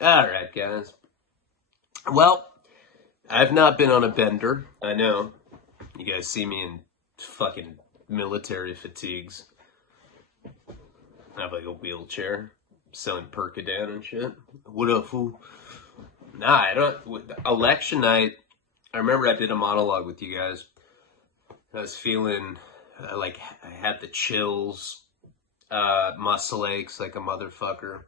Alright, guys. Well, I've not been on a bender. I know. You guys see me in fucking military fatigues. I have like a wheelchair, selling Percodan and shit. What up, fool? Nah, I don't. Election night, I remember I did a monologue with you guys. I was feeling like I had the chills, muscle aches like a motherfucker.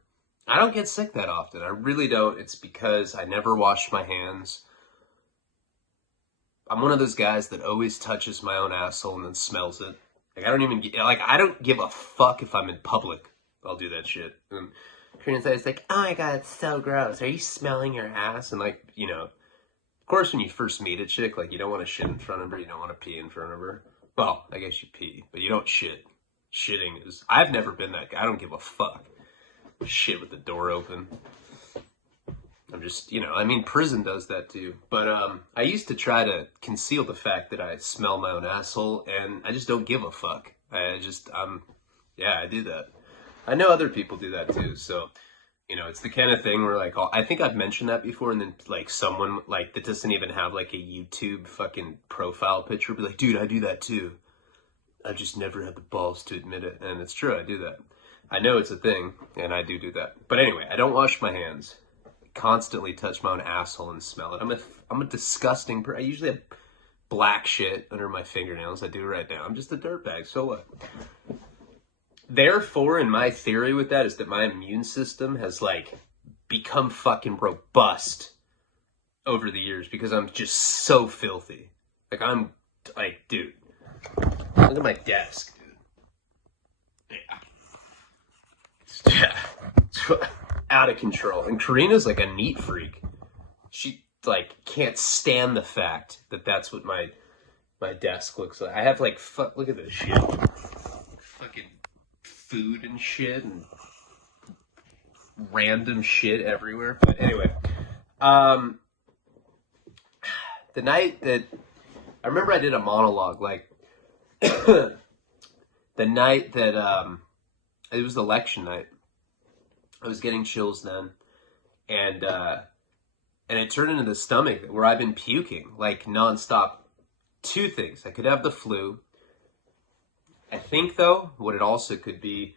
I don't get sick that often. I really don't. It's because I never wash my hands. I'm one of those guys that always touches my own asshole and then smells it. Like I don't give a fuck if I'm in public. I'll do that shit. And Koreans always like, oh my god, it's so gross. Are you smelling your ass? And like, of course, when you first meet a chick, like you don't want to shit in front of her. You don't want to pee in front of her. Well, I guess you pee, but you don't shit. Shitting is. I've never been that guy. I don't give a fuck. Shit with the door open. I'm just, prison does that too. But I used to try to conceal the fact that I smell my own asshole, and I just don't give a fuck. Yeah, I do that. I know other people do that too. So, it's the kind of thing where like, I think I've mentioned that before, and then like someone like that doesn't even have like a YouTube fucking profile picture, be like, dude, I do that too. I just never had the balls to admit it, and it's true. I do that. I know it's a thing, and I do that. But anyway, I don't wash my hands. Constantly touch my own asshole and smell it. I'm a disgusting I usually have black shit under my fingernails. I do right now. I'm just a dirtbag. So what? Therefore, in my theory with that is that my immune system has like become fucking robust over the years because I'm just so filthy. Like I'm like, dude, look at my desk, dude. Yeah. Out of control. And Karina's like a neat freak. She like can't stand the fact that that's what my desk looks like. I have like look at this shit. Fucking food and shit and random shit everywhere. But anyway, the night that I remember I did a monologue like the night that it was election night. I was getting chills then, and it turned into the stomach where I've been puking like nonstop. Two things: I could have the flu. I think though, what it also could be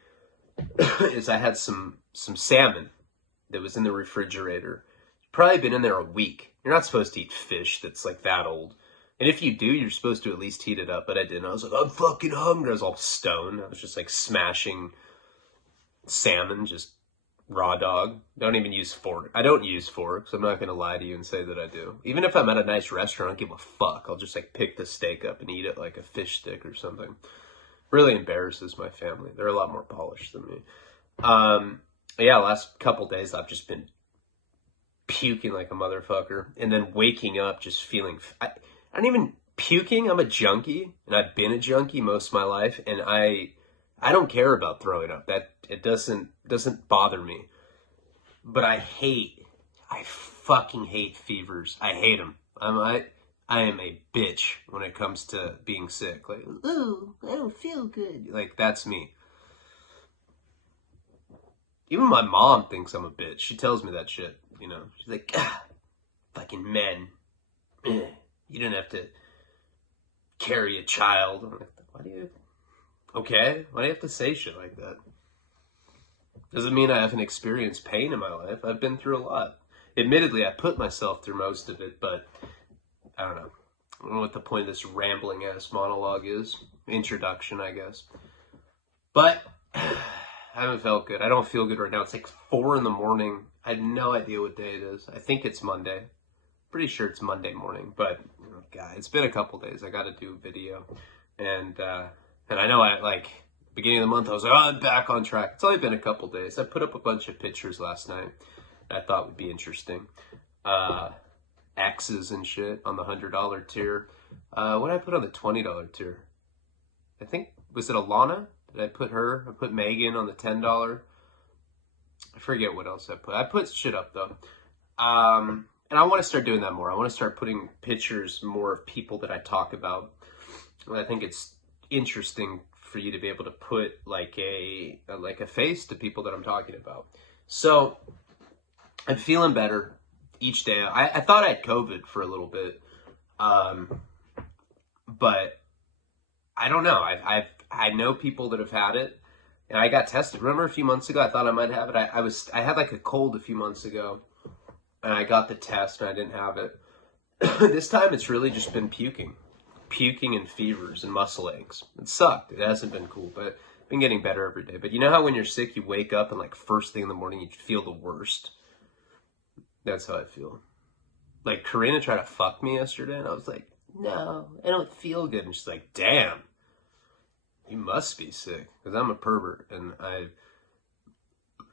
is I had some salmon that was in the refrigerator. Probably been in there a week. You're not supposed to eat fish that's like that old. And if you do, you're supposed to at least heat it up. But I didn't. I was like, I'm fucking hungry. I was all stoned. I was just like smashing salmon, just raw dog. Don't even use fork. I don't use forks. I'm not gonna lie to you and say that I do. Even if I'm at a nice restaurant, I don't give a fuck. I'll just like pick the steak up and eat it like a fish stick or something. Really embarrasses my family. They're a lot more polished than me. Yeah, last couple days I've just been puking like a motherfucker, and then waking up just feeling. I don't even puking. I'm a junkie, and I've been a junkie most of my life, and I don't care about throwing up. That it doesn't bother me. But I fucking hate fevers. I hate them. I am a bitch when it comes to being sick. Like, ooh, I don't feel good. Like that's me. Even my mom thinks I'm a bitch. She tells me that shit. She's like, fucking men. You didn't have to carry a child. I'm like, why do you? Okay, why do you have to say shit like that? Doesn't mean I haven't experienced pain in my life. I've been through a lot. Admittedly, I put myself through most of it, but I don't know. I don't know what the point of this rambling ass monologue is. Introduction, I guess. But I haven't felt good. I don't feel good right now. It's like 4 in the morning. I have no idea what day it is. I think it's Monday. Pretty sure it's Monday morning, but God, it's been a couple days. I got to do a video, and I know I like beginning of the month. I was like, oh, I'm back on track. It's only been a couple days. I put up a bunch of pictures last night that I thought would be interesting. X's and shit on the $100 tier. What did I put on the $20 tier? I think was it Alana? Did I put her? I put Megan on the $10. I forget what else I put. I put shit up though. And I want to start doing that more. I want to start putting pictures more of people that I talk about. I think it's interesting for you to be able to put like a face to people that I'm talking about. So I'm feeling better each day. I thought I had COVID for a little bit, but I don't know. I know people that have had it, and I got tested. Remember a few months ago, I thought I might have it. I had like a cold a few months ago, and I got the test, and I didn't have it. This time, it's really just been puking and fevers and muscle aches. It sucked. It hasn't been cool, but I've been getting better every day. But you know how when you're sick, you wake up and like first thing in the morning, you feel the worst. That's how I feel. Like Karina tried to fuck me yesterday, and I was like, no, I don't feel good. And she's like, damn, you must be sick, because I'm a pervert, and I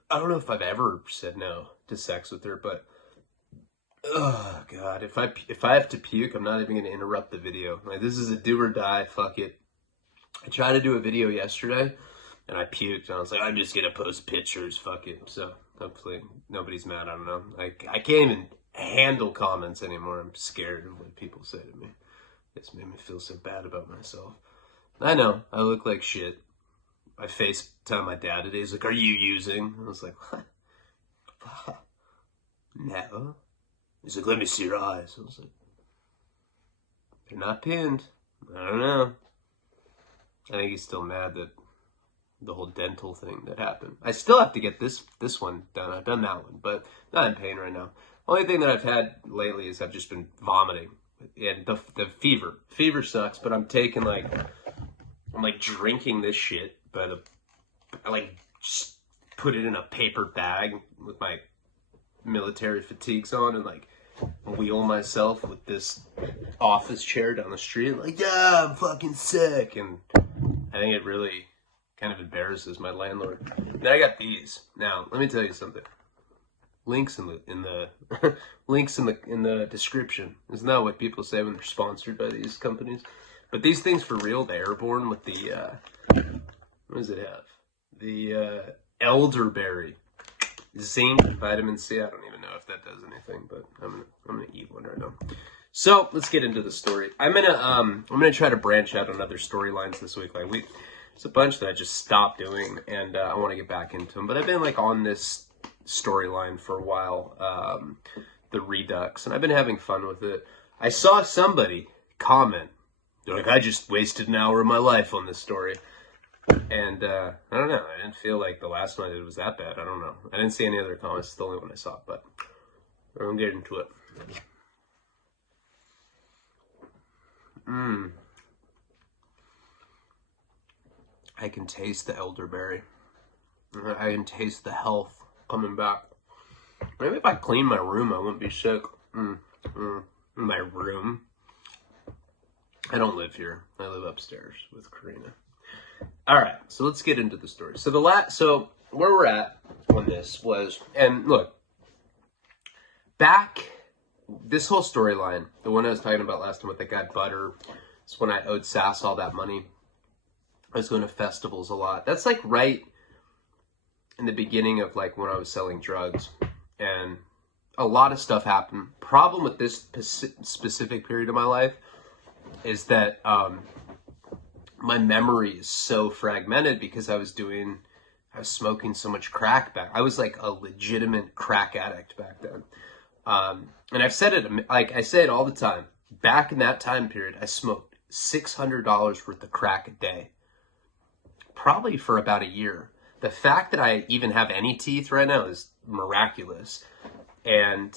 don't know if I've ever said no to sex with her, but oh god, if I have to puke, I'm not even gonna interrupt the video. Like, this is a do or die. Fuck it. I tried to do a video yesterday, and I puked, and I was like, I'm just gonna post pictures. Fuck it. So hopefully nobody's mad. I don't know. I can't even handle comments anymore. I'm scared of what people say to me. It's made me feel so bad about myself. I know I look like shit. I FaceTime my dad today. He's like, "Are you using?" I was like, "What?" No. He's like, "Let me see your eyes." I was like, "They're not pinned." I don't know. I think he's still mad that the whole dental thing that happened. I still have to get this one done. I've done that one, but not in pain right now. Only thing that I've had lately is I've just been vomiting. And the fever. Fever sucks, but I'm drinking this shit, but I like just put it in a paper bag with my military fatigues on and like wheel myself with this office chair down the street like, yeah, I'm fucking sick. And I think it really kind of embarrasses my landlord. Then I got these. Now, let me tell you something. Links in the links in the description. Isn't that what people say when they're sponsored by these companies? But these things for real, the Airborne with the what does it have? The elderberry, zinc, vitamin C. I don't even know if that does anything, but I'm gonna eat one right now. So let's get into the story. I'm gonna try to branch out on other storylines this week. Like there's a bunch that I just stopped doing, and I want to get back into them. But I've been like on this storyline for a while, the Redux, and I've been having fun with it. I saw somebody comment, they're like, I just wasted an hour of my life on this story. And I don't know, I didn't feel like the last one I did was that bad. I don't know. I didn't see any other comments. It's the only one I saw, but we're gonna get into it. I can taste the elderberry. I can taste the health coming back. Maybe if I clean my room, I wouldn't be sick. My room. I don't live here. I live upstairs with Karina. All right, so let's get into the story. So so where we're at on this was, and look, back this whole storyline, the one I was talking about last time with the guy Butter, is when I owed Sass all that money. I was going to festivals a lot. That's like right in the beginning of like when I was selling drugs, and a lot of stuff happened. Problem with this specific period of my life is that my memory is so fragmented because I was smoking so much crack back. I was like a legitimate crack addict back then. And I've said it, like I say it all the time. Back in that time period, I smoked $600 worth of crack a day. Probably for about a year. The fact that I even have any teeth right now is miraculous. And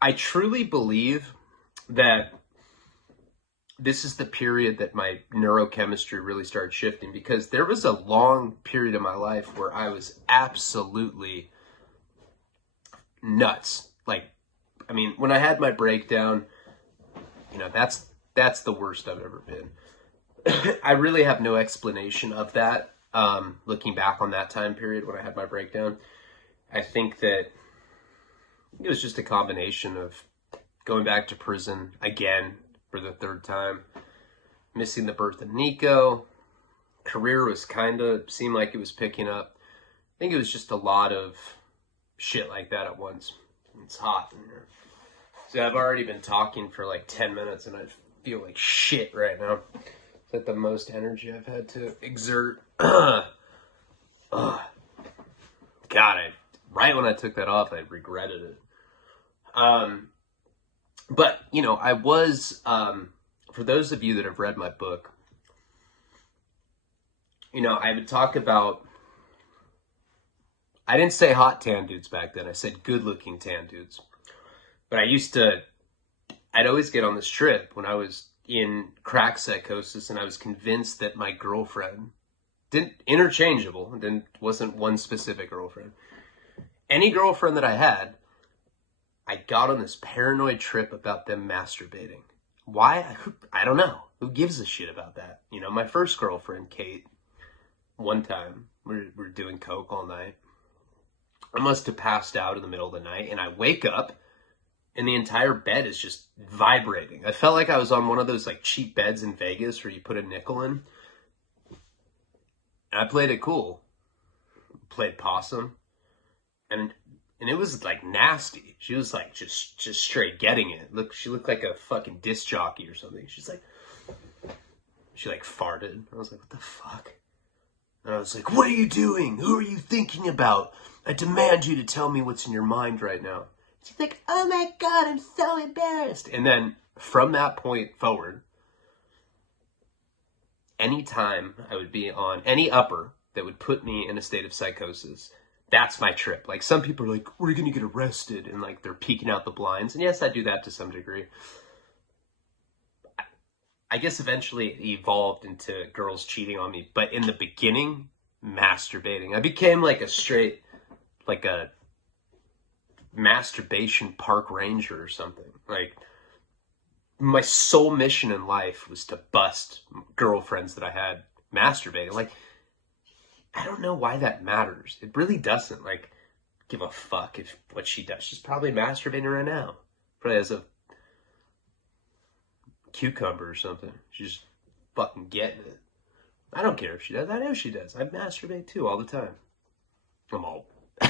I truly believe that this is the period that my neurochemistry really started shifting, because there was a long period of my life where I was absolutely nuts. Like, I mean, when I had my breakdown, you know, that's the worst I've ever been. I really have no explanation of that. Looking back on that time period when I had my breakdown, I think that it was just a combination of going back to prison again for the third time, missing the birth of Nico. Career was seemed like it was picking up. I think it was just a lot of shit like that at once. It's hot in here. So I've already been talking for like 10 minutes and I feel like shit right now. It's like the most energy I've had to exert. God, right when I took that off, I regretted it. But, you know, I was, for those of you that have read my book, you know, I would talk about, I didn't say hot tan dudes back then. I said good looking tan dudes. But I'd always get on this trip when I was in crack psychosis and I was convinced that my girlfriend, wasn't one specific girlfriend. Any girlfriend that I had, I got on this paranoid trip about them masturbating. Why? I don't know. Who gives a shit about that? You know, my first girlfriend, Kate, one time, we're doing coke all night. I must have passed out in the middle of the night, and I wake up, and the entire bed is just vibrating. I felt like I was on one of those like cheap beds in Vegas where you put a nickel in. And I played it cool. Played possum. And it was like nasty. She was like just straight getting it. She looked like a fucking disc jockey or something. She like farted. I was like, what the fuck? And I was like, what are you doing? Who are you thinking about? I demand you to tell me what's in your mind right now. She's like, oh my God, I'm so embarrassed. And then from that point forward, anytime I would be on any upper that would put me in a state of psychosis, that's my trip. Like, some people are like, we're going to get arrested, and like they're peeking out the blinds. And yes, I do that to some degree. I guess eventually it evolved into girls cheating on me. But in the beginning, masturbating. I became like a masturbation park ranger or something. Like, my sole mission in life was to bust girlfriends that I had masturbating. Like, I don't know why that matters. It really doesn't, like, give a fuck if what she does. She's probably masturbating right now. Probably has a cucumber or something. She's fucking getting it. I don't care if she does. I know she does. I masturbate too all the time.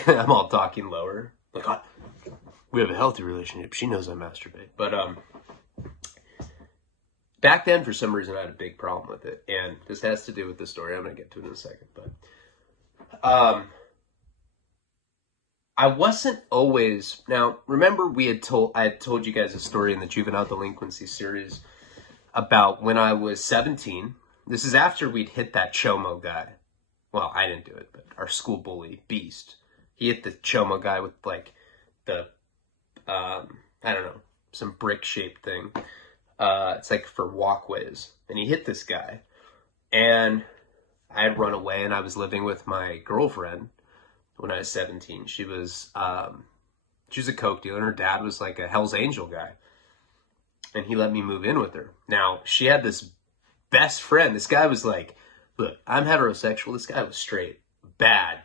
I'm all talking lower. Like, we have a healthy relationship. She knows I masturbate. But back then, for some reason, I had a big problem with it. And this has to do with the story. I'm going to get to it in a second. But I wasn't always... Now, remember I had told you guys a story in the Juvenile Delinquency series about when I was 17. This is after we'd hit that Chomo guy. Well, I didn't do it, but our school bully, Beast. He hit the Chomo guy with, like, the, I don't know, some brick-shaped thing. It's, like, for walkways. And he hit this guy. And I had run away, and I was living with my girlfriend when I was 17. She was a coke dealer, and her dad was, like, a Hell's Angel guy. And he let me move in with her. Now, she had this best friend. This guy was like, look, I'm heterosexual. This guy was straight bad.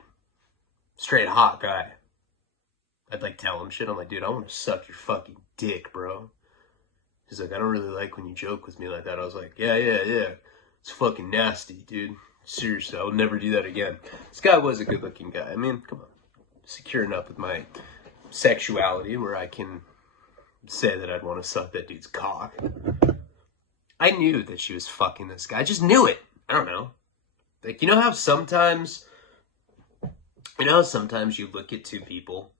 Straight hot guy. I'd like tell him shit. I'm like, dude, I want to suck your fucking dick, bro. He's like, I don't really like when you joke with me like that. I was like, yeah. It's fucking nasty, dude. Seriously, I would never do that again. This guy was a good looking guy. I mean, come on. Secure enough with my sexuality where I can say that I'd want to suck that dude's cock. I knew that she was fucking this guy. I just knew it. I don't know. Like, you know how sometimes you look at two people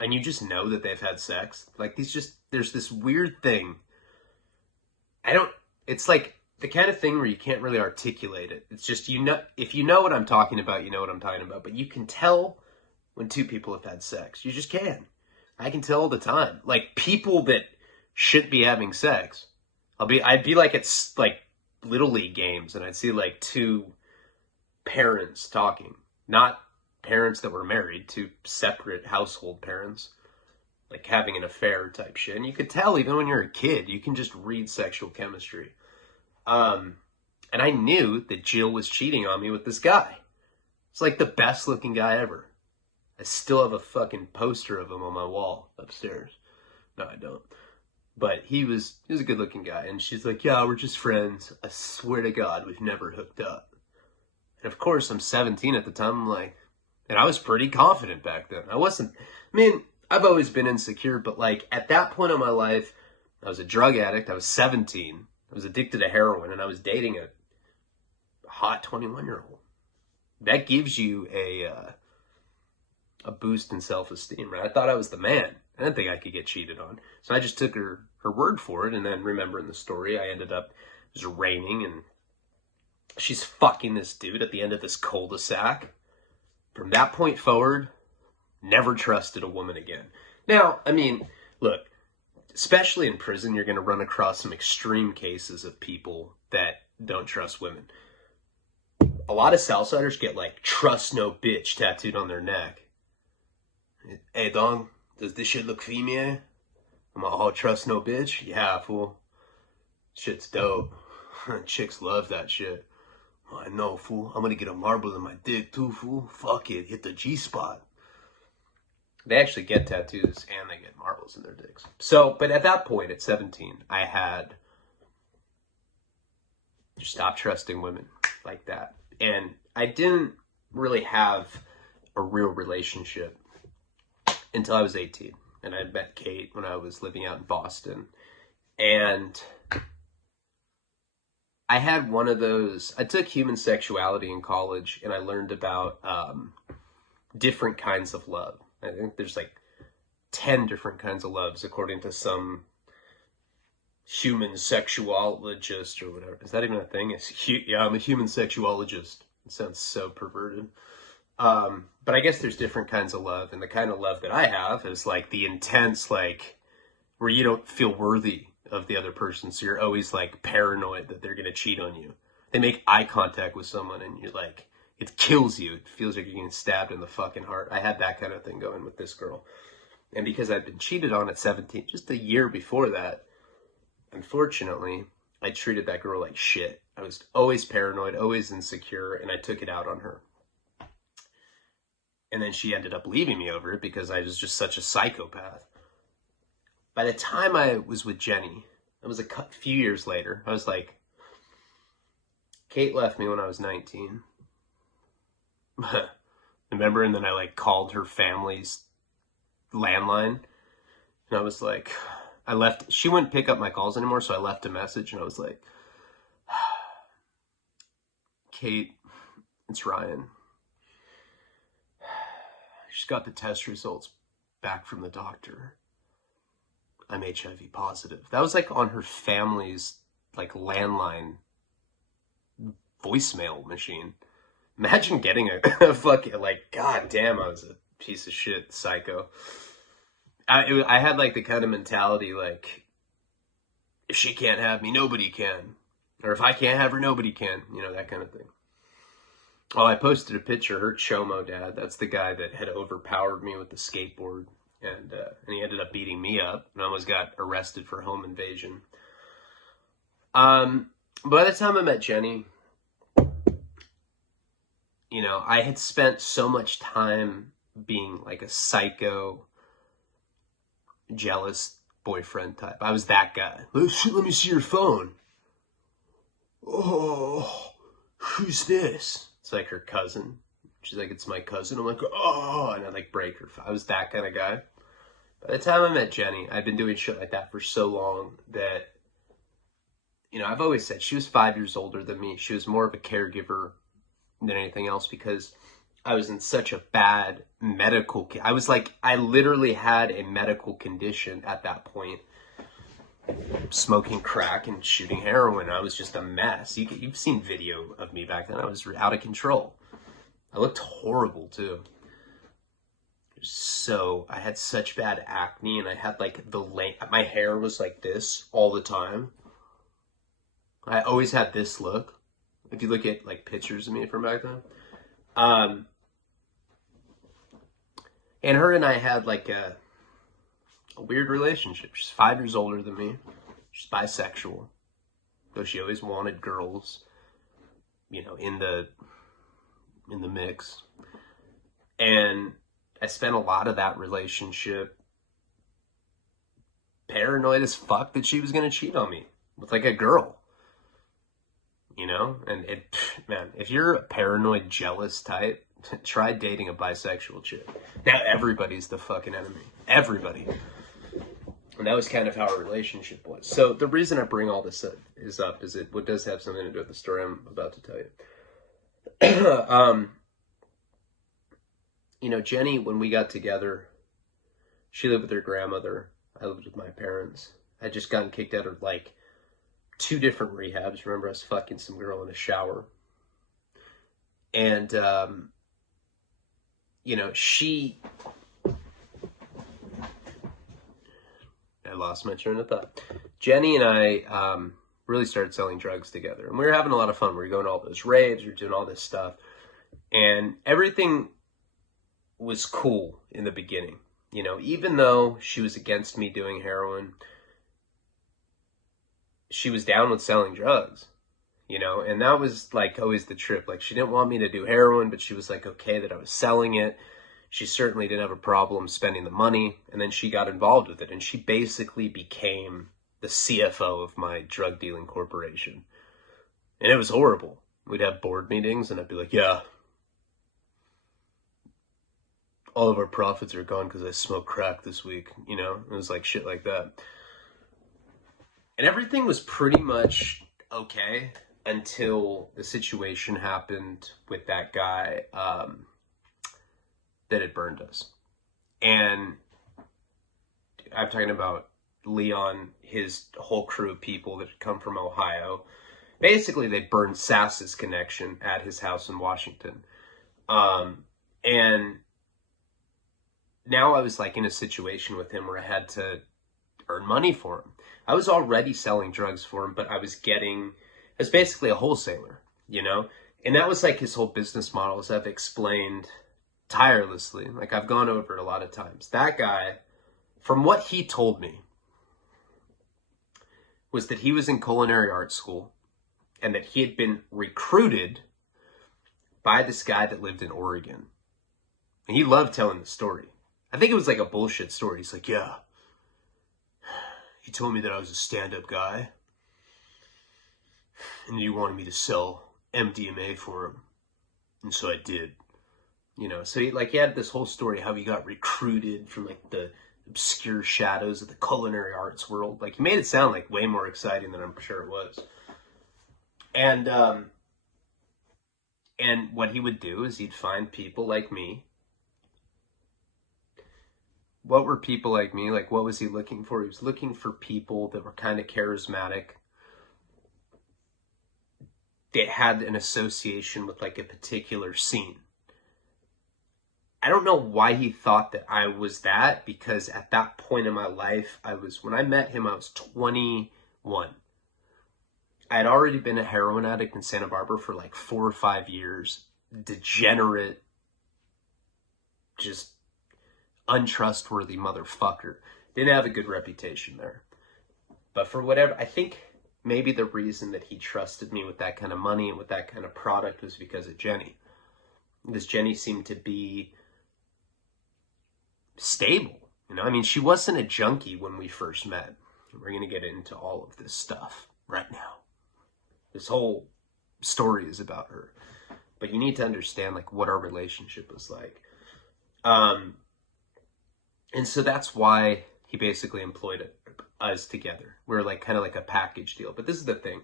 and you just know that they've had sex? Like, there's this weird thing. It's like the kind of thing where you can't really articulate it. It's just, if you know what I'm talking about, you know what I'm talking about. But you can tell when two people have had sex. You just can. I can tell all the time. Like, people that shouldn't be having sex. I'd be like, it's like Little League games, and I'd see like two parents talking. Not parents that were married, two separate household parents. Like having an affair type shit. And you could tell even when you're a kid, you can just read sexual chemistry. And I knew that Jill was cheating on me with this guy. It's like the best looking guy ever. I still have a fucking poster of him on my wall upstairs. No, I don't. But he was a good looking guy. And she's like, yeah, we're just friends. I swear to God, we've never hooked up. And of course, I'm 17 at the time. I'm like, and I was pretty confident back then. I've always been insecure, but like at that point in my life, I was a drug addict. I was 17. I was addicted to heroin, and I was dating a hot 21-year-old. That gives you a boost in self-esteem, right? I thought I was the man. I didn't think I could get cheated on. So I just took her word for it. And then remembering the story, I ended up, it was raining and she's fucking this dude at the end of this cul-de-sac. From that point forward, never trusted a woman again. Now, I mean, look, especially in prison, you're going to run across some extreme cases of people that don't trust women. A lot of Southsiders get like, trust no bitch tattooed on their neck. Hey, dog, does this shit look female? I'm all, trust no bitch? Yeah, fool. Shit's dope. Chicks love that shit. Oh, I know, fool. I'm gonna get a marble in my dick too, fool. Fuck it, hit the G-spot. They actually get tattoos and they get marbles in their dicks. So, but at that point, at 17, I had just stopped trusting women like that. And I didn't really have a real relationship until I was 18. And I met Kate when I was living out in Boston. And I had one of those, I took human sexuality in college and I learned about different kinds of love. I think there's like 10 different kinds of loves according to some human sexuologist or whatever. Is that even a thing? Yeah, I'm a human sexuologist. It sounds so perverted. But I guess there's different kinds of love. And the kind of love that I have is like the intense, like where you don't feel worthy of the other person. So you're always like paranoid that they're going to cheat on you. They make eye contact with someone and you're like, it kills you. It feels like you're getting stabbed in the fucking heart. I had that kind of thing going with this girl. And because I'd been cheated on at 17, just a year before that, unfortunately, I treated that girl like shit. I was always paranoid, always insecure, and I took it out on her. And then she ended up leaving me over it because I was just such a psychopath. By the time I was with Jenny, it was a few years later, I was like, Kate left me when I was 19. Remember? And then I like called her family's landline. And I was like, she wouldn't pick up my calls anymore, so I left a message and I was like, Kate, it's Ryan. She's got the test results back from the doctor. I'm HIV positive. That was like on her family's like landline voicemail machine. Imagine getting a fucking like, god damn, I was a piece of shit psycho. I had like the kind of mentality like, if she can't have me, nobody can. Or if I can't have her, nobody can. You know, that kind of thing. Oh, I posted a picture, her Chomo dad, that's the guy that had overpowered me with the skateboard, and he ended up beating me up, and I almost got arrested for home invasion. By the time I met Jenny, you know, I had spent so much time being like a psycho, jealous boyfriend type. I was that guy. Let me see your phone. Oh, who's this? It's like her cousin. She's like, it's my cousin. I'm like, oh, and I like break her. I was that kind of guy. By the time I met Jenny, I'd been doing shit like that for so long that, you know, I've always said she was 5 years older than me. She was more of a caregiver than anything else because I was in such a bad medical. I literally had a medical condition at that point. Smoking crack and shooting heroin. I was just a mess. You've seen video of me back then. I was out of control. I looked horrible too. So I had such bad acne and I had like my hair was like this all the time. I always had this look. If you look at like pictures of me from back then. And her and I had like a weird relationship. She's 5 years older than me. She's bisexual. Though she always wanted girls, you know, in the mix. And I spent a lot of that relationship paranoid as fuck that she was going to cheat on me with like a girl. You know? And man, if you're a paranoid, jealous type, try dating a bisexual chick. Now everybody's the fucking enemy. Everybody. And that was kind of how our relationship was. So the reason I bring all this up is it does have something to do with the story I'm about to tell you. You know, Jenny, when we got together, She lived with her grandmother. I lived with my parents. I just gotten kicked out of like 2 different rehabs. Remember, I was fucking some girl in a shower. And, you know, I lost my train of thought. Jenny and I really started selling drugs together. And we were having a lot of fun. We were going to all those raves. We were doing all this stuff. And everything was cool in the beginning. You know, even though she was against me doing heroin, she was down with selling drugs, you know, and that was like always the trip. Like, she didn't want me to do heroin, but she was like okay that I was selling it. She certainly didn't have a problem spending the money, and then she got involved with it, and she basically became the CFO of my drug dealing corporation. And it was horrible. We'd have board meetings, and I'd be like, yeah, all of our profits are gone because I smoked crack this week, you know? It was like shit like that. And everything was pretty much okay until the situation happened with that guy that had burned us. And I'm talking about Leon, his whole crew of people that had come from Ohio. Basically, they burned Sass's connection at his house in Washington. And now I was like in a situation with him where I had to earn money for him. I was already selling drugs for him, but I was basically a wholesaler, you know? And that was like his whole business model, as I've explained tirelessly. Like, I've gone over it a lot of times. That guy, from what he told me, was that he was in culinary arts school and that he had been recruited by this guy that lived in Oregon. And he loved telling the story. I think it was like a bullshit story. He's like, yeah, he told me that I was a stand-up guy and he wanted me to sell MDMA for him. And so I did. You know, so he had this whole story how he got recruited from like the obscure shadows of the culinary arts world. Like, he made it sound like way more exciting than I'm sure it was. And what he would do is he'd find people like me. What were people like me? Like, what was he looking for? He was looking for people that were kind of charismatic, that had an association with like a particular scene. I don't know why he thought that I was that, because at that point in my life, when I met him, I was 21. I had already been a heroin addict in Santa Barbara for like 4 or 5 years. Degenerate, just untrustworthy motherfucker. Didn't have a good reputation there. But for whatever, I think maybe the reason that he trusted me with that kind of money and with that kind of product was because of Jenny. Because Jenny seemed to be stable. You know, I mean, she wasn't a junkie when we first met. We're going to get into all of this stuff right now. This whole story is about her. But you need to understand like what our relationship was like. And so that's why he basically employed us together. We're like kind of like a package deal. But this is the thing.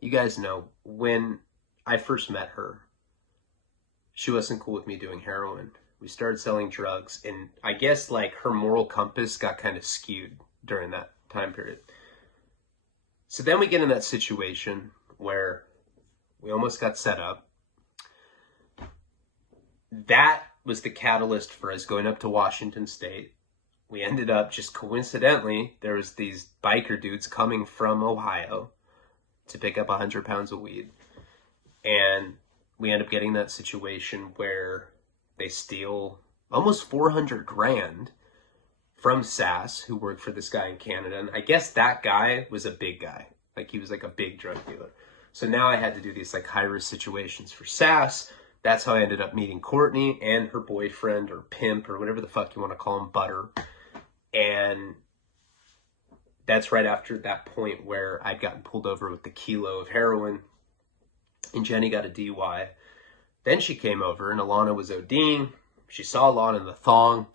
You guys know, when I first met her, she wasn't cool with me doing heroin. We started selling drugs, and I guess like her moral compass got kind of skewed during that time period. So then we get in that situation where we almost got set up. That was the catalyst for us going up to Washington State. We ended up, just coincidentally, there was these biker dudes coming from Ohio to pick up 100 pounds of weed. And we end up getting that situation where they steal almost 400 grand from Sass, who worked for this guy in Canada. And I guess that guy was a big guy. Like, he was like a big drug dealer. So now I had to do these like high-risk situations for Sass. That's how I ended up meeting Courtney and her boyfriend, or pimp, or whatever the fuck you want to call him, Butter. And that's right after that point where I'd gotten pulled over with the kilo of heroin, and Jenny got a DUI. Then she came over, and Alana was ODing. She saw Alana in the thong.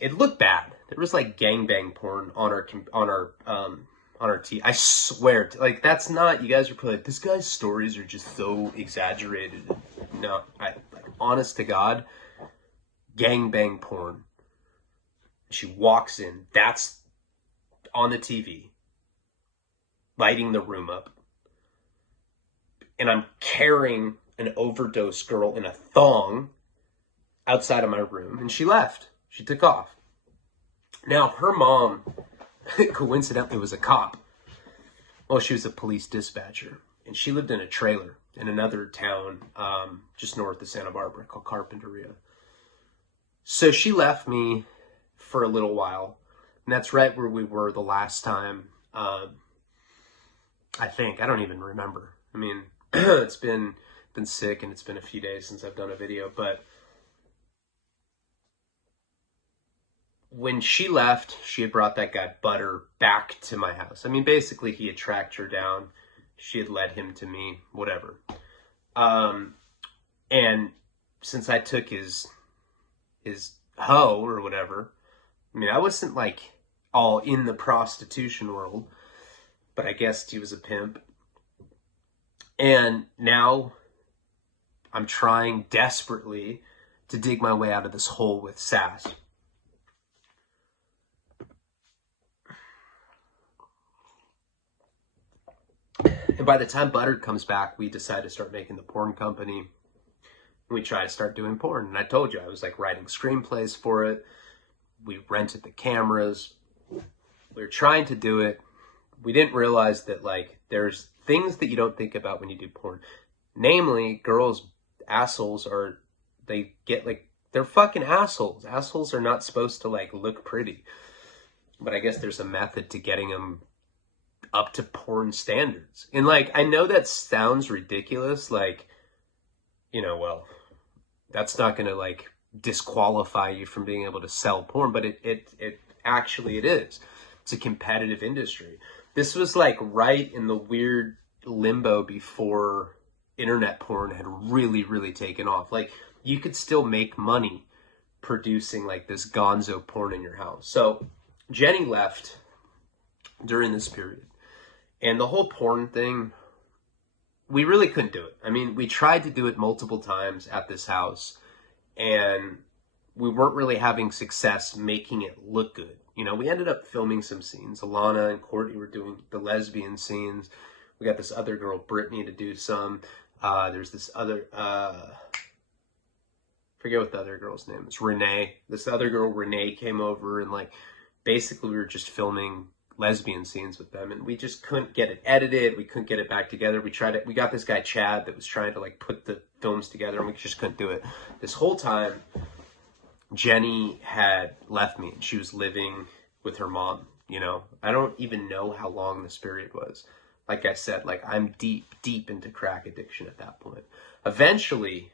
It looked bad. There was like gangbang porn on our TV. I swear, like, that's not. You guys are probably like, this guy's stories are just so exaggerated. No, like, honest to God, gangbang porn She walks in. That's on the TV, lighting the room up. And I'm carrying an overdose girl in a thong outside of my room. And she left. She took off. Now, her mom, coincidentally, was a cop. Well, she was a police dispatcher. And she lived in a trailer in another town just north of Santa Barbara called Carpinteria. So she left me for a little while. And that's right where we were the last time. I think. I don't even remember. I mean, it's been sick and it's been a few days since I've done a video. But when she left, she had brought that guy Butter back to my house. I mean, basically, he had tracked her down. She had led him to me, whatever. And since I took his hoe or whatever, I mean, I wasn't like all in the prostitution world, but I guessed he was a pimp. And now I'm trying desperately to dig my way out of this hole with Sass. And by the time Butter comes back, we decide to start making the porn company. And we try to start doing porn. And I told you, I was like writing screenplays for it. We rented the cameras. We were trying to do it. We didn't realize that like there's things that you don't think about when you do porn. Namely, girls' assholes are, they get like, they're fucking assholes. Assholes are not supposed to like look pretty. But I guess there's a method to getting them up to porn standards. And like, I know that sounds ridiculous. Like, you know, well, that's not going to like disqualify you from being able to sell porn, but it actually it is. It's a competitive industry. This was like right in the weird limbo before internet porn had really, really taken off. Like, you could still make money producing like this gonzo porn in your house. So Jenny left during this period. And the whole porn thing, we really couldn't do it. I mean, we tried to do it multiple times at this house, and we weren't really having success making it look good. You know, we ended up filming some scenes. Alana and Courtney were doing the lesbian scenes. We got this other girl, Brittany, to do some. There's this other, forget what the other girl's name is, Renee. This other girl, Renee, came over, and like, basically we were just filming lesbian scenes with them, and we just couldn't get it edited. We couldn't get it back together. We tried it. We got this guy Chad that was trying to like put the films together, and we just couldn't do it. This whole time, Jenny had left me, and she was living with her mom. You know, I don't even know how long this period was. Like I said, like I'm deep into crack addiction at that point. Eventually,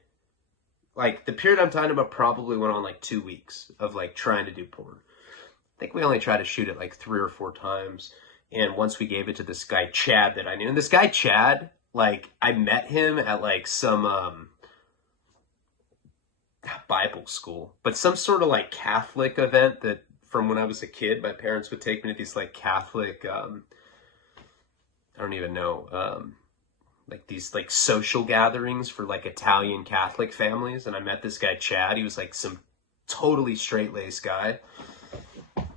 like the period I'm talking about probably went on like 2 weeks of like trying to do porn. I think we only tried to shoot it like 3 or 4 times. And once we gave it to this guy, Chad, that I knew. And this guy, Chad, like, I met him at like some Bible school, but some sort of like Catholic event that from when I was a kid, my parents would take me to these like Catholic, I don't even know, like these like social gatherings for like Italian Catholic families. And I met this guy, Chad. He was like some totally straight-laced guy.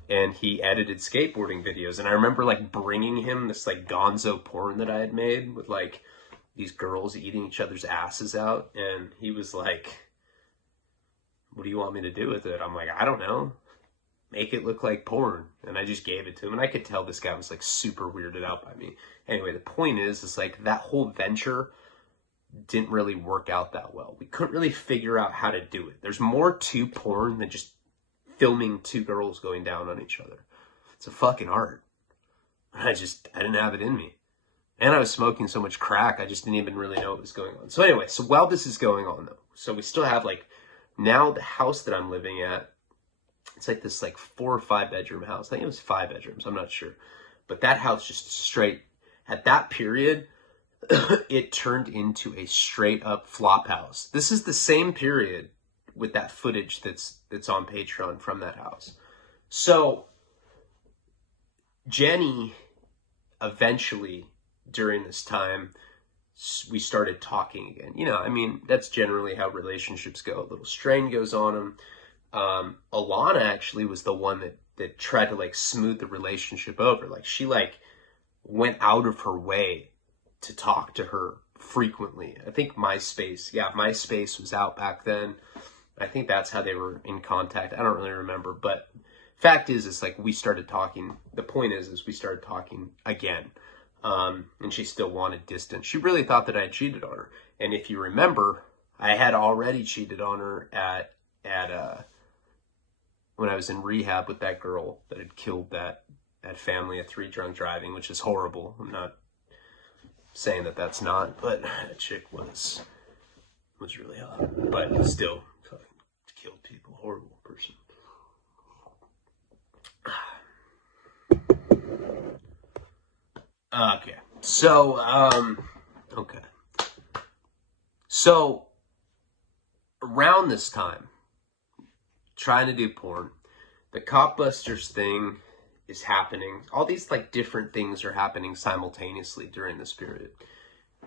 And he edited skateboarding videos. And I remember like bringing him this like gonzo porn that I had made with like these girls eating each other's asses out. And he was like, what do you want me to do with it? I'm like, I don't know. Make it look like porn. And I just gave it to him. And I could tell this guy was like super weirded out by me. Anyway, the point is like that whole venture didn't really work out that well. We couldn't really figure out how to do it. There's more to porn than just filming 2 girls going down on each other. It's a fucking art. I didn't have it in me. And I was smoking so much crack, I just didn't even really know what was going on. So anyway, so while this is going on though, so we still have like, now the house that I'm living at, it's like this like 4 or 5 bedroom house. I think it was 5 bedrooms, I'm not sure. But that house just straight, at that period, it turned into a straight up flop house. This is the same period with that footage that's on Patreon from that house. So Jenny, eventually during this time, we started talking again. You know, I mean, that's generally how relationships go. A little strain goes on them. Alana actually was the one that tried to like smooth the relationship over. Like she like went out of her way to talk to her frequently. I think MySpace was out back then. I think that's how they were in contact. I don't really remember, but fact is, it's like we started talking. The point is we started talking again. And she still wanted distance. She really thought that I had cheated on her. And if you remember, I had already cheated on her at when I was in rehab with that girl that had killed that family at 3 drunk driving, which is horrible. I'm not saying that that's not, but that chick was really hot. But still, fucking killed people. Horrible person. Okay. So around this time, trying to do porn, the Cop Busters thing is happening. All these like different things are happening simultaneously during this period.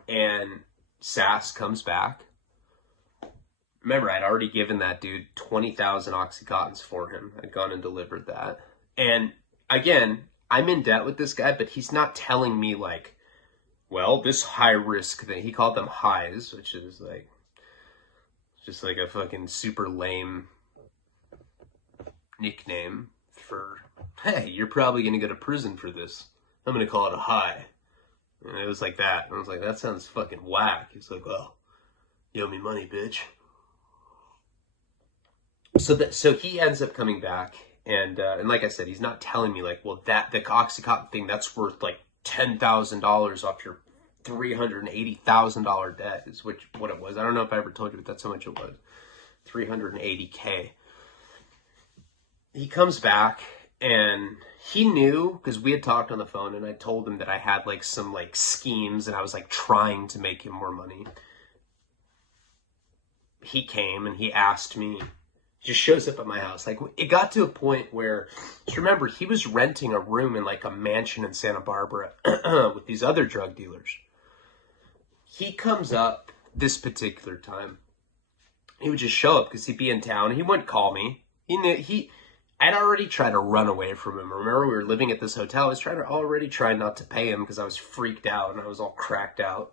And Sass comes back. Remember, I'd already given that dude 20,000 Oxycontins for him. I'd gone and delivered that. And again, I'm in debt with this guy, but he's not telling me like, well, this high risk thing. He called them highs, which is like, just like a fucking super lame nickname for, hey, you're probably going to go to prison for this. I'm going to call it a high. And it was like that. And I was like, that sounds fucking whack. He's like, well, you owe me money, bitch. So he ends up coming back. And like I said, he's not telling me like, well, the Oxycontin thing, that's worth like $10,000 off your $380,000 debt is what it was. I don't know if I ever told you, but that's how much it was. $380K. He comes back and he knew, because we had talked on the phone and I told him that I had like some like schemes and I was like trying to make him more money. He came and he asked me, just shows up at my house. Like, it got to a point where, just remember, he was renting a room in like a mansion in Santa Barbara with these other drug dealers. He comes up this particular time. He would just show up because he'd be in town. He wouldn't call me. I'd already tried to run away from him. Remember, we were living at this hotel. I was already trying not to pay him because I was freaked out and I was all cracked out.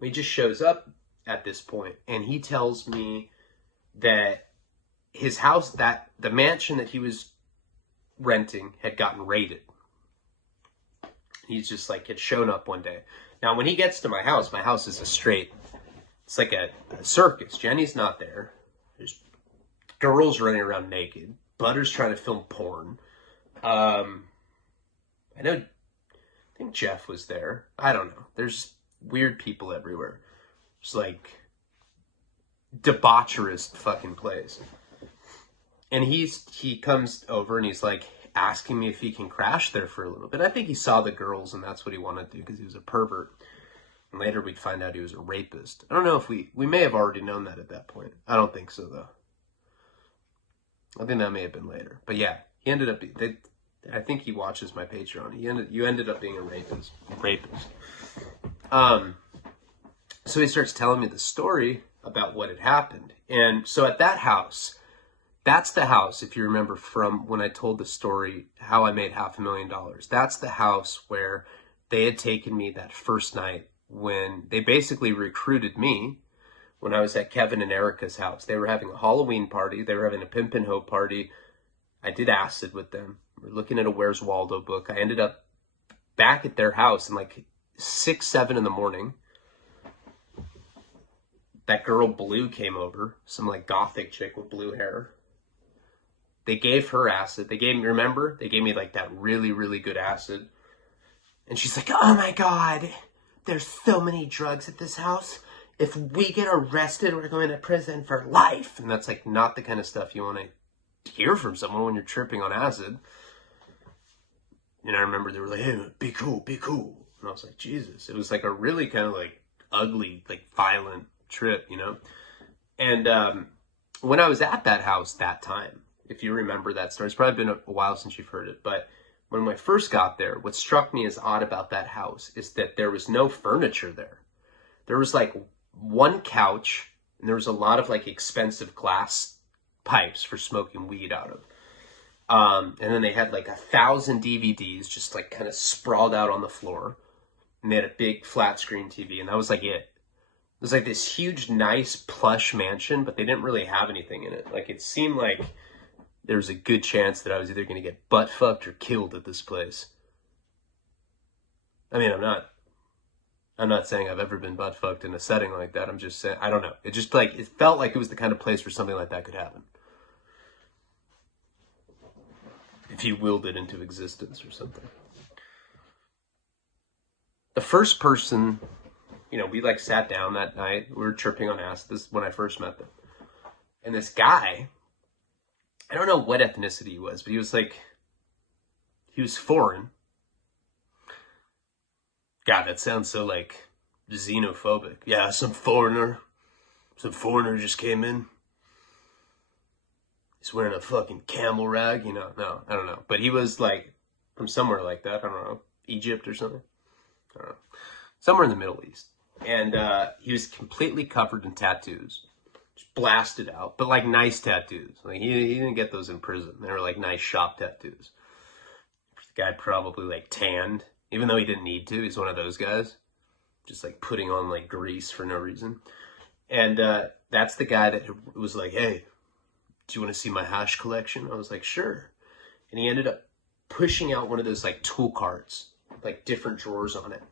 He just shows up at this point and he tells me that his house, that the mansion that he was renting had gotten raided. He's just like, had shown up one day. Now, when he gets to my house is it's like a circus. Jenny's not there. There's girls running around naked. Butter's trying to film porn. I think Jeff was there. I don't know. There's weird people everywhere. It's like debaucherous fucking place. And he comes over and he's like asking me if he can crash there for a little bit. I think he saw the girls and that's what he wanted to do because he was a pervert. And later we'd find out he was a rapist. I don't know if we may have already known that at that point. I don't think so though. I think that may have been later. But yeah, he ended up, I think he watches my Patreon. You ended up being a rapist. So he starts telling me the story about what had happened. And so at that house, that's the house, if you remember from when I told the story, how I made $500,000. That's the house where they had taken me that first night when they basically recruited me when I was at Kevin and Erica's house. They were having a Halloween party. They were having a Pimp and Hoe party. I did acid with them. We're looking at a Where's Waldo book. I ended up back at their house in like 6, 7 in the morning. That girl Blue came over, some like gothic chick with blue hair. They gave her acid. They gave me like that really, really good acid. And she's like, oh my God, there's so many drugs at this house. If we get arrested, we're going to prison for life. And that's like not the kind of stuff you want to hear from someone when you're tripping on acid. And I remember they were like, hey, be cool, be cool. And I was like, Jesus. It was like a really kind of like ugly, like violent trip, you know? And when I was at that house that time, if you remember that story, it's probably been a while since you've heard it, but when I first got there, what struck me as odd about that house is that there was no furniture there. There was like one couch, and there was a lot of like expensive glass pipes for smoking weed out of. And then they had like 1,000 DVDs just like kind of sprawled out on the floor. And they had a big flat screen TV, and that was like it. It was like this huge, nice, plush mansion, but they didn't really have anything in it. Like, it seemed like there was a good chance that I was either going to get butt fucked or killed at this place. I mean, I'm not saying I've ever been butt fucked in a setting like that. I'm just saying, I don't know. It just like, it felt like it was the kind of place where something like that could happen. If you willed it into existence or something. The first person, you know, we like sat down that night. We were tripping on acid. This is when I first met them. And this guy, I don't know what ethnicity he was, but he was foreign. God, that sounds so like xenophobic. Yeah, some foreigner just came in. He's wearing a fucking camel rag, you know. No, I don't know. But he was like from somewhere like that. I don't know. Egypt or something. I don't know. Somewhere in the Middle East. And he was completely covered in tattoos. Just blasted out. But like nice tattoos. Like he didn't get those in prison. They were like nice shop tattoos. The guy probably like tanned. Even though he didn't need to. He's one of those guys. Just like putting on like grease for no reason. And that's the guy that was like, hey, do you want to see my hash collection? I was like, sure. And he ended up pushing out one of those like tool carts. Like different drawers on it.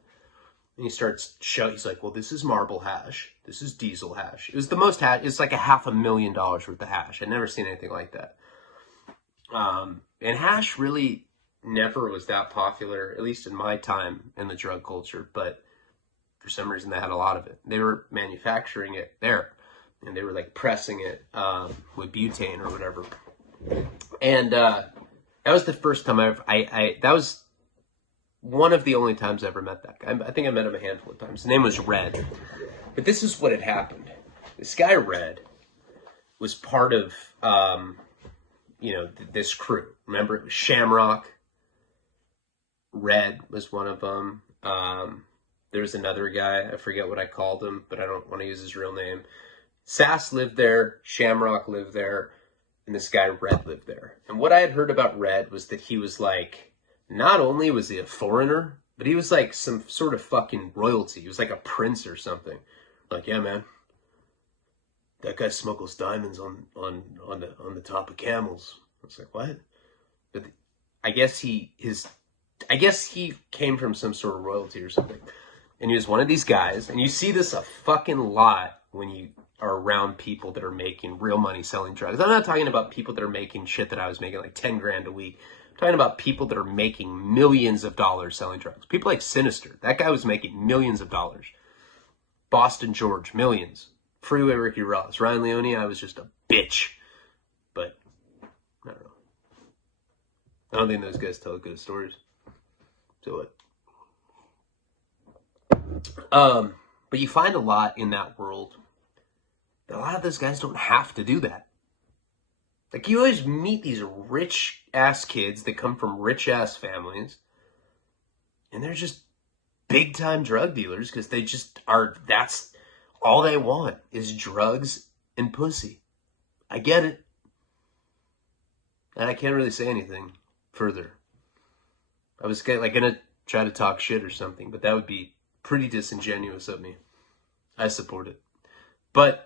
And he starts showing, he's like, well, this is marble hash. This is diesel hash. It was the most hash. It's like $500,000 worth of hash. I'd never seen anything like that. And hash really never was that popular, at least in my time in the drug culture. But for some reason, they had a lot of it. They were manufacturing it there. And they were like pressing it with butane or whatever. And that was the first time that was one of the only times I ever met that guy. I think I met him a handful of times. His name was Red. But this is what had happened. This guy, Red, was part of, this crew. Remember, it was Shamrock. Red was one of them. There was another guy. I forget what I called him, but I don't want to use his real name. Sass lived there. Shamrock lived there. And this guy, Red, lived there. And what I had heard about Red was that he was like, not only was he a foreigner, but he was like some sort of fucking royalty. He was like a prince or something. Like, yeah, man, that guy smuggles diamonds on the top of camels. I was like, what? But I guess he came from some sort of royalty or something. And he was one of these guys. And you see this a fucking lot when you are around people that are making real money selling drugs. I'm not talking about people that are making shit that I was making, like 10 grand a week. Talking about people that are making millions of dollars selling drugs. People like Sinister. That guy was making millions of dollars. Boston George, millions. Freeway Ricky Ross. Ryan Leone, I was just a bitch. But, I don't know. I don't think those guys tell good stories. So what? But you find a lot in that world that a lot of those guys don't have to do that. Like, you always meet these rich-ass kids that come from rich-ass families, and they're just big-time drug dealers because they just are, that's all they want is drugs and pussy. I get it. And I can't really say anything further. I was like going to try to talk shit or something, but that would be pretty disingenuous of me. I support it. But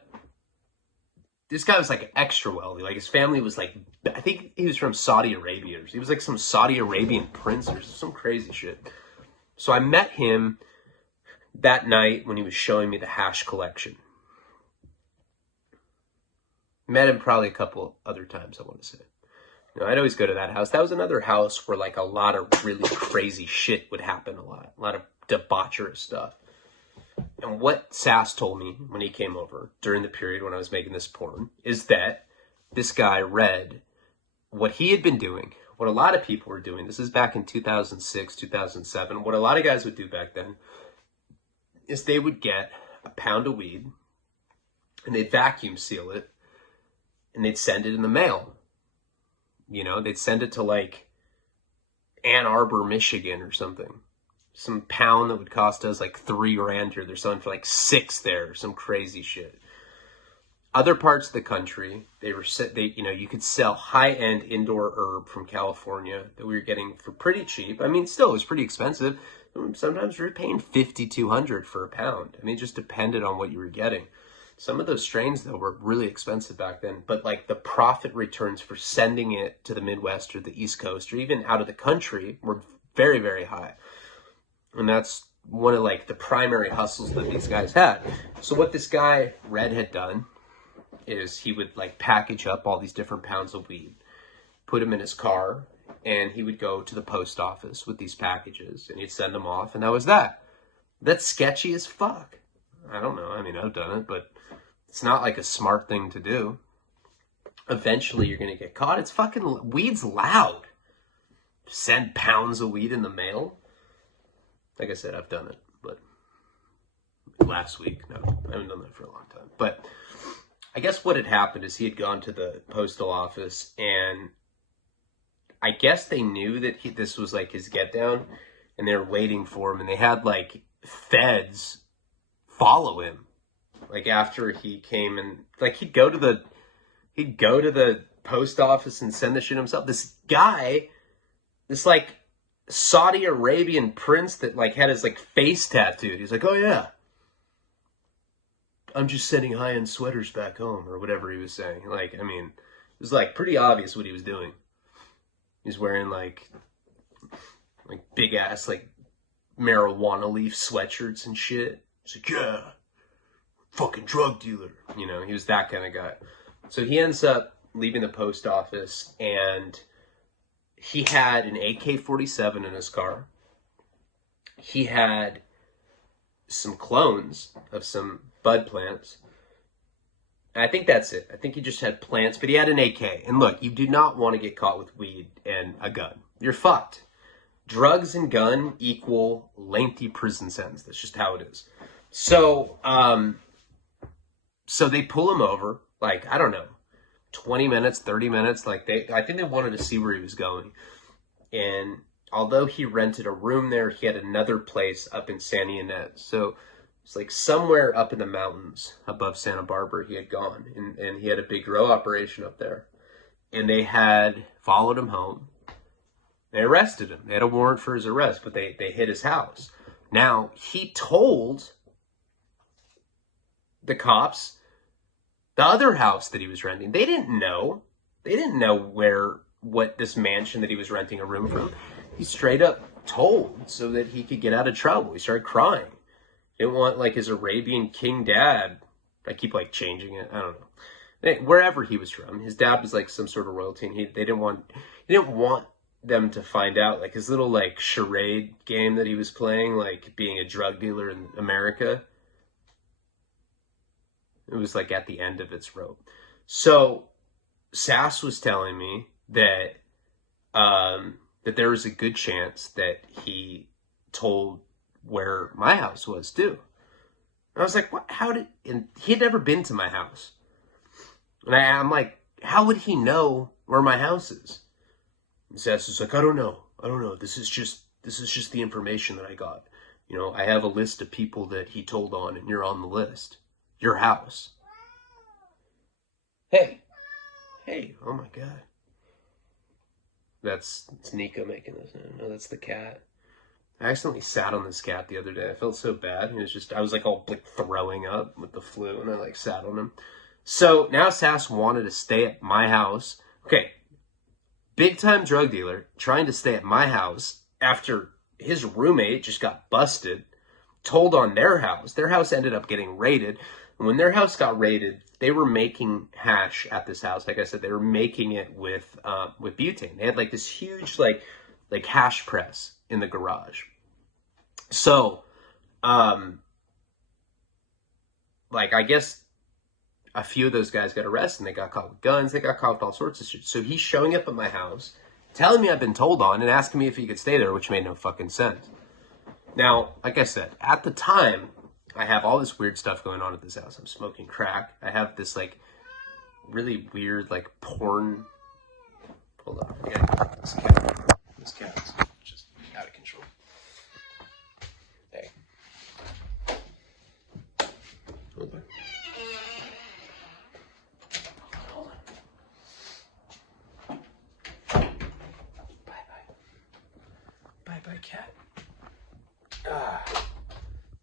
this guy was like extra wealthy. Like his family was like, I think he was from Saudi Arabia. He was like some Saudi Arabian prince or some crazy shit. So I met him that night when he was showing me the hash collection. Met him probably a couple other times, I want to say. You know, I'd always go to that house. That was another house where like a lot of really crazy shit would happen a lot of debaucherous stuff. And what Sass told me when he came over during the period when I was making this porn is that this guy, Red, what he had been doing, what a lot of people were doing, this is back in 2006, 2007, what a lot of guys would do back then is they would get a pound of weed and they'd vacuum seal it and they'd send it in the mail. You know, they'd send it to like Ann Arbor, Michigan or something. Some pound that would cost us like $3 grand here. They're selling for like $6 there. Some crazy shit. other parts of the country, you could sell high-end indoor herb from California that we were getting for pretty cheap. I mean, still, it was pretty expensive. Sometimes we were paying $50, $200 for a pound. I mean, it just depended on what you were getting. Some of those strains, though, were really expensive back then. But, like, the profit returns for sending it to the Midwest or the East Coast or even out of the country were very, very high. And that's one of, like, the primary hustles that these guys had. So what this guy, Red, had done is he would, like, package up all these different pounds of weed, put them in his car, and he would go to the post office with these packages, and he'd send them off, and that was that. That's sketchy as fuck. I don't know. I mean, I've done it, but it's not like a smart thing to do. Eventually, you're going to get caught. It's fucking, weed's loud. Send pounds of weed in the mail. Like I said, I've done it, but last week, no, I haven't done that for a long time. But I guess what had happened is he had gone to the postal office, and I guess they knew that this was like his get down, and they were waiting for him, and they had like feds follow him, like after he came, and like he'd go to the post office and send the shit himself. This guy, this like Saudi Arabian prince that like had his like face tattooed. He's like, oh yeah, I'm just sending high-end sweaters back home, or whatever he was saying. Like, I mean, it was like pretty obvious what he was doing. He's wearing like big ass like marijuana leaf sweatshirts and shit. He's like, yeah, fucking drug dealer. You know, he was that kind of guy. So he ends up leaving the post office, and he had an AK-47 in his car. He had some clones of some bud plants. I think that's it. I think he just had plants, but he had an AK. And look, you do not want to get caught with weed and a gun. You're fucked. Drugs and gun equal lengthy prison sentence. That's just how it is. So, so they pull him over, like, I don't know, 20 minutes, 30 minutes. Like, I think they wanted to see where he was going. And although he rented a room there, he had another place up in Santa Ynez. So it's like somewhere up in the mountains above Santa Barbara he had gone. And he had a big grow operation up there. And they had followed him home. They arrested him. They had a warrant for his arrest, but they hit his house. Now, he told the cops the other house that he was renting. They didn't know. They didn't know what this mansion that he was renting a room from. He straight up told so that he could get out of trouble. He started crying. He didn't want like his Arabian king dad. I keep like changing it. I don't know. Wherever he was from, his dad was like some sort of royalty, and he didn't want them to find out, like his little like charade game that he was playing, like being a drug dealer in America. It was like at the end of its rope. So Sass was telling me that that there was a good chance that he told where my house was too. And I was like, what? And he had never been to my house. And I'm like, how would he know where my house is? And Sass was like, I don't know. This is just the information that I got. You know, I have a list of people that he told on, and you're on the list. Your house. Hey, oh my God. It's Nico making this. No, that's the cat. I accidentally sat on this cat the other day. I felt so bad. I was like all like throwing up with the flu, and I like sat on him. So now Sass wanted to stay at my house. Okay, big time drug dealer trying to stay at my house after his roommate just got busted, told on their house. Their house ended up getting raided. And when their house got raided, they were making hash at this house. Like I said, they were making it with butane. They had like this huge like hash press in the garage. So, like I guess a few of those guys got arrested, and they got caught with guns. They got caught with all sorts of shit. So he's showing up at my house, telling me I've been told on, and asking me if he could stay there, which made no fucking sense. Now, like I said, at the time, I have all this weird stuff going on at this house. I'm smoking crack. I have this like really weird like porn. Hold on, this cat's just out of control. Hey, hold on. my cat. I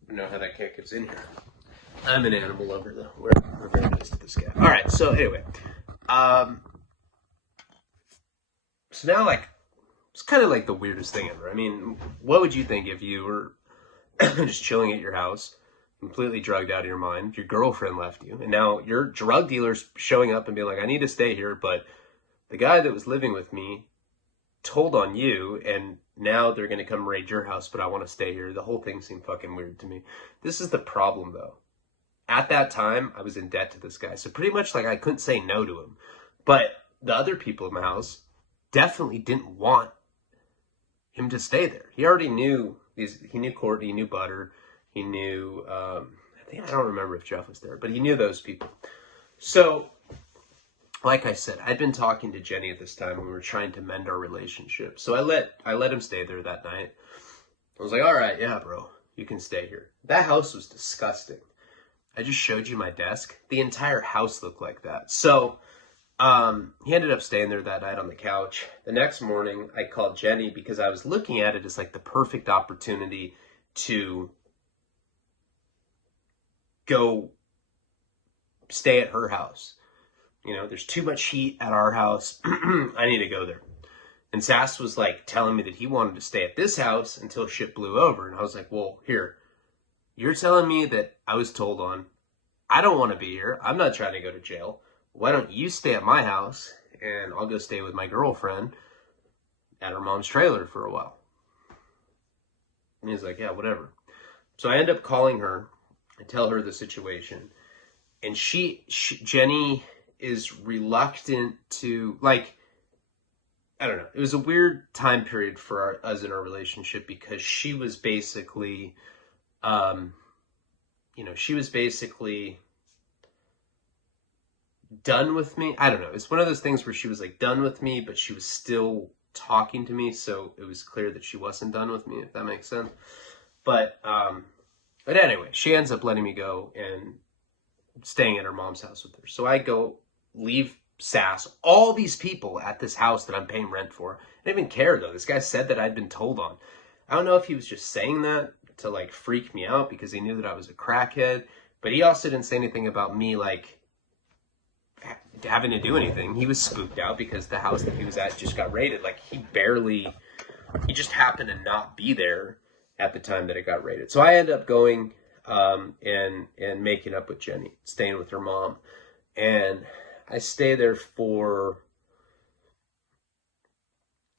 don't know how that cat gets in here. I'm an animal lover, though. We're very nice to this guy. All right, so anyway. So now, like, it's kind of like the weirdest thing ever. I mean, what would you think if you were just chilling at your house, completely drugged out of your mind, your girlfriend left you, and now your drug dealer's showing up and being like, I need to stay here, but the guy that was living with me told on you, and now they're going to come raid your house, but I want to stay here. The whole thing seemed fucking weird to me. This is the problem, though. At that time, I was in debt to this guy, so pretty much like I couldn't say no to him. But the other people in my house definitely didn't want him to stay there. He already knew he knew Courtney, he knew Butter, he knew I don't remember if Jeff was there, but he knew those people. So, like I said, I'd been talking to Jenny at this time when we were trying to mend our relationship. So I let him stay there that night. I was like, all right, yeah, bro, you can stay here. That house was disgusting. I just showed you my desk. The entire house looked like that. So he ended up staying there that night on the couch. The next morning, I called Jenny because I was looking at it as like the perfect opportunity to go stay at her house. You know, there's too much heat at our house. I need to go there. And Sass was like telling me that he wanted to stay at this house until shit blew over. And I was like, well, here, you're telling me that I was told on. I don't want to be here. I'm not trying to go to jail. Why don't you stay at my house and I'll go stay with my girlfriend at her mom's trailer for a while. And he's like, yeah, whatever. So I end up calling her. I tell her the situation. And Jenny is reluctant to, like, I don't know. It was a weird time period for us in our relationship because she was basically, she was basically done with me. I don't know. It's one of those things where she was like done with me, but she was still talking to me. So it was clear that she wasn't done with me, if that makes sense. But anyway, she ends up letting me go and staying at her mom's house with her. So I go leave Sass, all these people at this house that I'm paying rent for. I didn't even care though. This guy said that I'd been told on. I don't know if he was just saying that to like freak me out because he knew that I was a crackhead, but he also didn't say anything about me like having to do anything. He was spooked out because the house that he was at just got raided. Like he just happened to not be there at the time that it got raided. So I ended up going and making up with Jenny, staying with her mom. And I stay there for,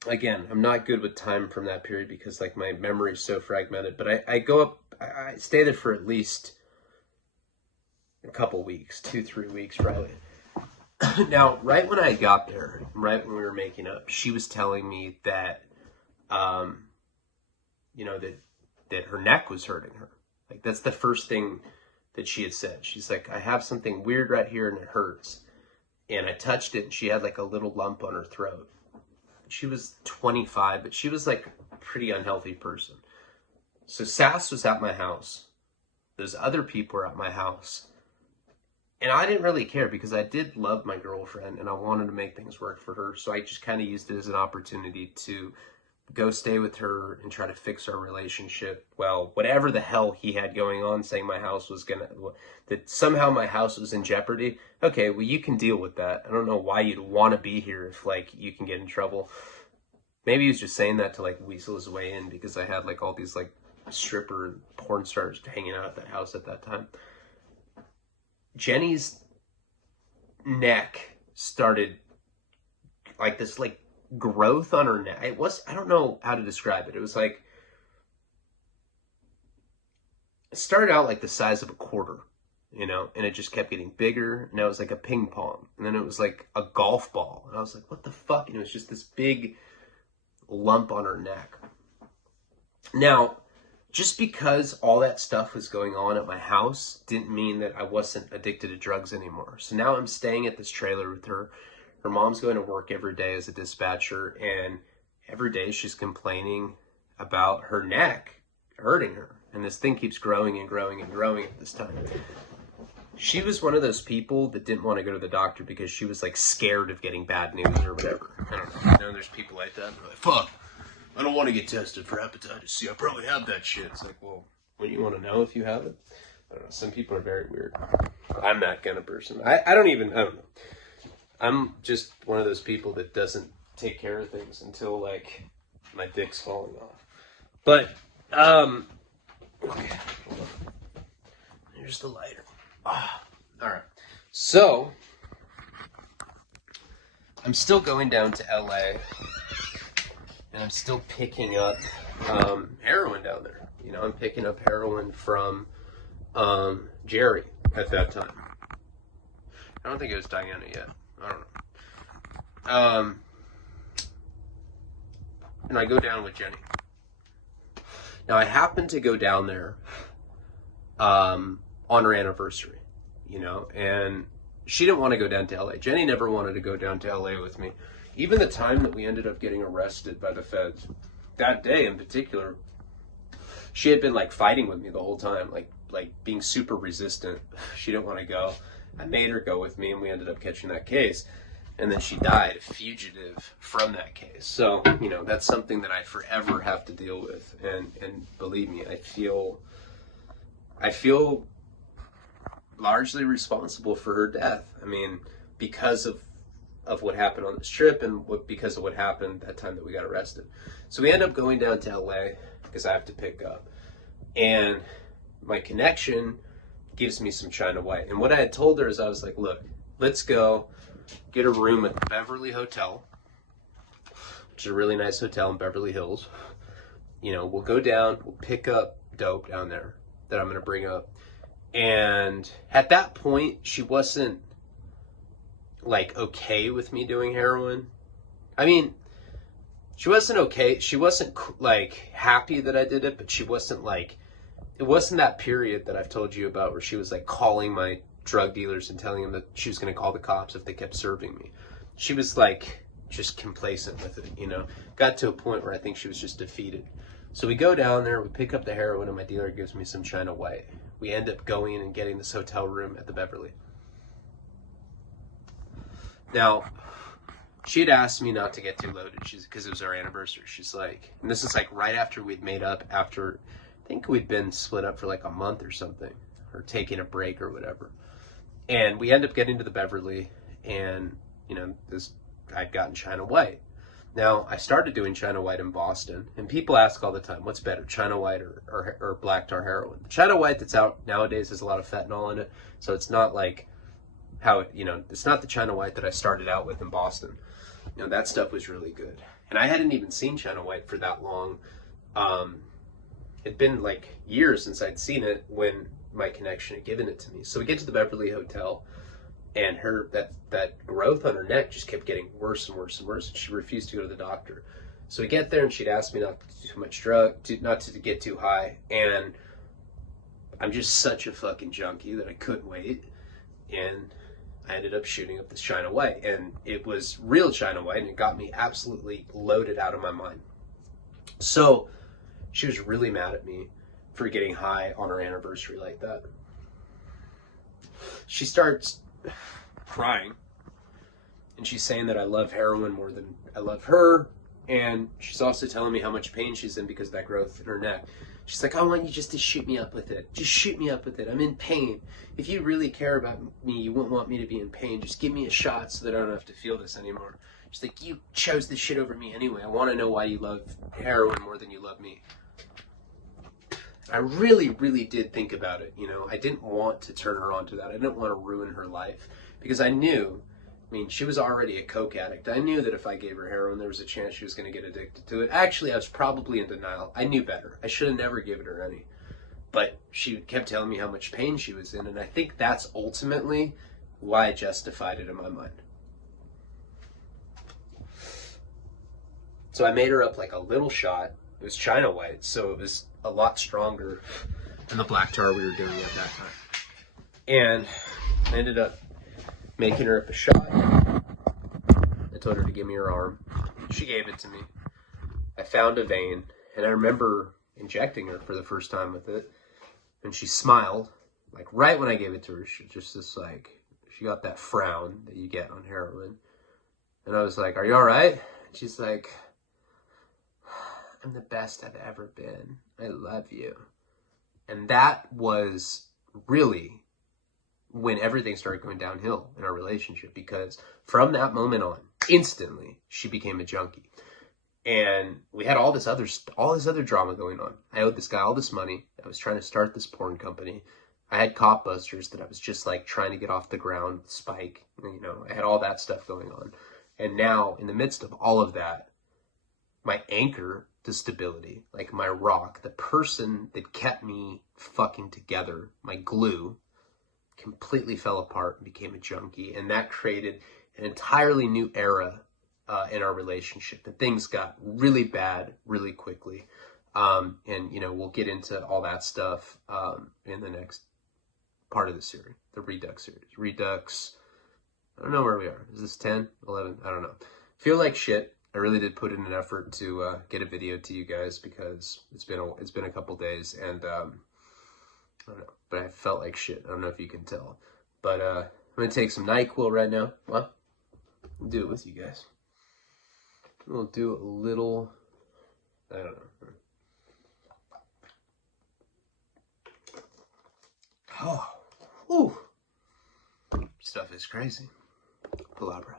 again, I'm not good with time from that period because like my memory is so fragmented, but I stay there for at least a couple weeks, 2-3 weeks probably. Now, right when I got there, right when we were making up, she was telling me that, that her neck was hurting her. Like that's the first thing that she had said. She's like, I have something weird right here and it hurts. And I touched it and she had like a little lump on her throat. She was 25, but she was like a pretty unhealthy person. So Sass was at my house. Those other people were at my house. And I didn't really care because I did love my girlfriend and I wanted to make things work for her. So I just kind of used it as an opportunity to go stay with her and try to fix our relationship. Well, whatever the hell he had going on, saying my house was that somehow my house was in jeopardy. Okay, well, you can deal with that. I don't know why you'd want to be here if, like, you can get in trouble. Maybe he was just saying that to, like, weasel his way in because I had, like, all these, like, stripper and porn stars hanging out at that house at that time. Jenny's neck started, like, this, like, growth on her neck. I don't know how to describe it. It was like, it started out like the size of a quarter, and it just kept getting bigger. And it was like a ping pong. And then it was like a golf ball. And I was like, what the fuck? And it was just this big lump on her neck. Now, just because all that stuff was going on at my house didn't mean that I wasn't addicted to drugs anymore. So now I'm staying at this trailer with her. Her mom's going to work every day as a dispatcher, and every day she's complaining about her neck hurting her. And this thing keeps growing and growing and growing at this time. She was one of those people that didn't want to go to the doctor because she was like scared of getting bad news or whatever. I don't know. There's people like that. Like, fuck. I don't want to get tested for hepatitis C. I probably have that shit. It's like, well, wouldn't you want to know if you have it? I don't know. Some people are very weird. I'm that kind of person. I don't know. I'm just one of those people that doesn't take care of things until, like, my dick's falling off. But, okay, hold on. Here's the lighter. Ah, all right. So, I'm still going down to LA, and I'm still picking up heroin down there. You know, I'm picking up heroin from Jerry at that time. I don't think it was Diana yet. I don't know. And I go down with Jenny. Now, I happened to go down there on her anniversary, you know, and she didn't want to go down to LA. Jenny never wanted to go down to LA with me. Even the time that we ended up getting arrested by the feds, that day in particular, she had been like fighting with me the whole time, like being super resistant. She didn't want to go. I made her go with me, and we ended up catching that case. And then she died, a fugitive from that case. So, you know, that's something that I forever have to deal with. And believe me, I feel largely responsible for her death. I mean, because of what happened on this trip and because of what happened that time that we got arrested. So we end up going down to LA because I have to pick up. And my connection gives me some China White. And what I had told her is I was like, look, let's go get a room at the Beverly Hotel, which is a really nice hotel in Beverly Hills. You know, we'll go down, we'll pick up dope down there that I'm going to bring up. And at that point, she wasn't like okay with me doing heroin. I mean, she wasn't okay. She wasn't like happy that I did it, but she wasn't like, it wasn't that period that I've told you about where she was like calling my drug dealers and telling them that she was going to call the cops if they kept serving me. She was like just complacent with it, you know. Got to a point where I think she was just defeated. So we go down there, we pick up the heroin, and my dealer gives me some China White. We end up going in and getting this hotel room at the Beverly. Now, she had asked me not to get too loaded because it was our anniversary. She's like, and this is like right after we'd made up, after I think we'd been split up for like a month or something, or taking a break or whatever. And we end up getting to the Beverly, and, you know, I'd gotten China White. Now, I started doing China White in Boston, and people ask all the time, what's better, China White or black tar heroin? The China White that's out nowadays has a lot of fentanyl in it, so it's not like how, you know, it's not the China White that I started out with in Boston. You know, that stuff was really good. And I hadn't even seen China White for that long. It'd been like years since I'd seen it when my connection had given it to me. So we get to the Beverly Hotel, and that growth on her neck just kept getting worse and worse and worse, and she refused to go to the doctor. So we get there, and she'd asked me not to do too much not to get too high, and I'm just such a fucking junkie that I couldn't wait, and I ended up shooting up this China White, and it was real China White, and it got me absolutely loaded out of my mind. So she was really mad at me for getting high on her anniversary like that. She starts crying, and she's saying that I love heroin more than I love her, and she's also telling me how much pain she's in because of that growth in her neck. She's like, I want you just to shoot me up with it. Just shoot me up with it. I'm in pain. If you really care about me, you wouldn't want me to be in pain. Just give me a shot so that I don't have to feel this anymore. She's like, you chose this shit over me anyway. I want to know why you love heroin more than you love me. I really, really did think about it, you know. I didn't want to turn her on to that. I didn't want to ruin her life because I knew, I mean, she was already a coke addict. I knew that if I gave her heroin, there was a chance she was going to get addicted to it. Actually, I was probably in denial. I knew better. I should have never given her any. But she kept telling me how much pain she was in, and I think that's ultimately why I justified it in my mind. So I made her up like a little shot. It was China White, so it was a lot stronger than the black tar we were doing at that time. And I ended up making her up a shot. I told her to give me her arm. She gave it to me. I found a vein, and I remember injecting her for the first time with it, and she smiled, like right when I gave it to her. She just this like, she got that frown that you get on heroin. And I was like, are you all right? And she's like, I'm the best I've ever been. I love you. And that was really when everything started going downhill in our relationship, because from that moment on, instantly, she became a junkie. And we had all this other drama going on. I owed this guy all this money. I was trying to start this porn company. I had cop busters that I was just like trying to get off the ground, Spike. You know, I had all that stuff going on. And now, in the midst of all of that, my anchor to stability, like my rock, the person that kept me fucking together, my glue, completely fell apart and became a junkie. And that created an entirely new era in our relationship. And things got really bad really quickly. And, you know, we'll get into all that stuff in the next part of the series, the Redux series. Redux, I don't know where we are. Is this 10, 11? I don't know. Feel like shit. I really did put in an effort to get a video to you guys, because it's been a couple days, and I don't know, but I felt like shit. I don't know if you can tell, but I'm gonna take some NyQuil right now. Well, I'll do it with you guys. We'll do a little, I don't know. Oh, whew. Stuff is crazy. Palabra.